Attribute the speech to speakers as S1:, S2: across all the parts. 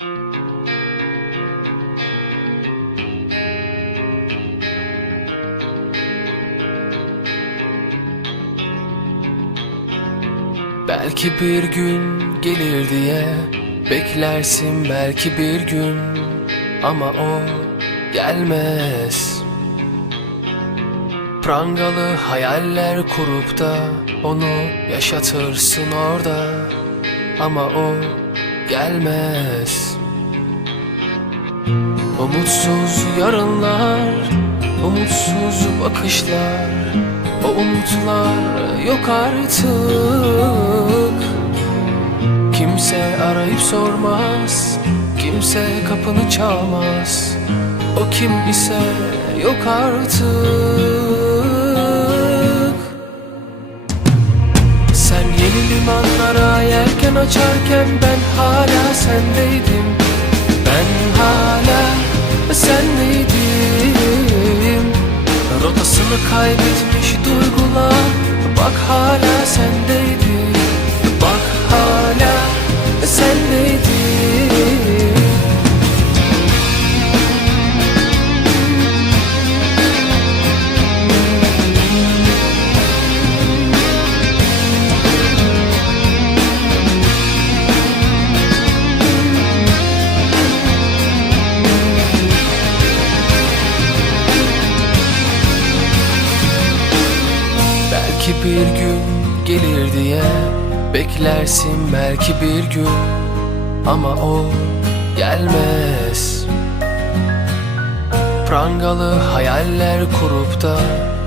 S1: Belki bir gün gelir diye Beklersin belki bir gün Ama o gelmez. Prangalı hayaller kurup da Onu yaşatırsın orada Ama o gelmez. Umutsuz yarınlar Umutsuz bakışlar O umutlar yok artık. Kimse arayıp sormaz Kimse kapını çalmaz. O kim ise yok artık yelken açarken ben hala sendeydim. Ben hala sendeydim. Rotasını kaybetmiş duygular Bak hala sendeydi Bak hala sendeydi Belki bir gün gelir diye Beklersin belki bir gün Ama o gelmez. Prangalı hayaller kurup da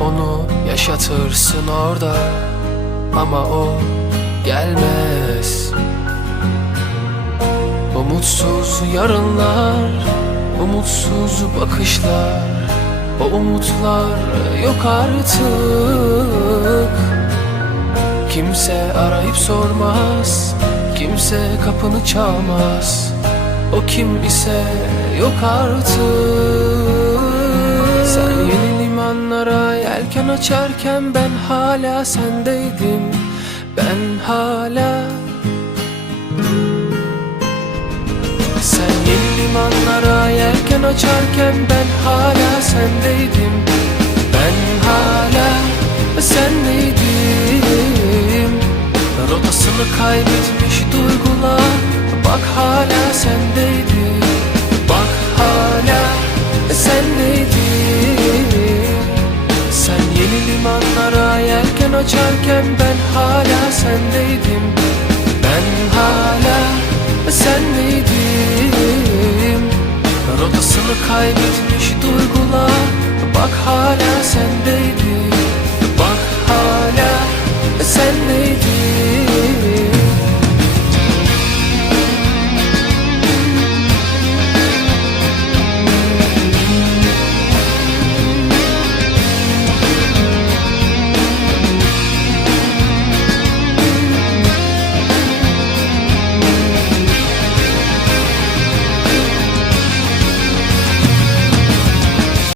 S1: Onu yaşatırsın orada Ama o gelmez. Umutsuz yarınlar Umutsuz bakışlar O umutlar yok artık Kimse arayıp sormaz Kimse kapını çalmaz. O kim ise yok artık. Sen yeni limanlara yelken açarken Ben hala sendeydim. Ben hala. Sen yeni limanlara yelken açarken ben hala sendeydim Rotasını kaybetmiş duygular. Bak hala sendeydi. Bak hala sendeydi Sen yeni limanlara yelken açarken ben hala sendeydim. Ben hala sendeydim Rotasını kaybetmiş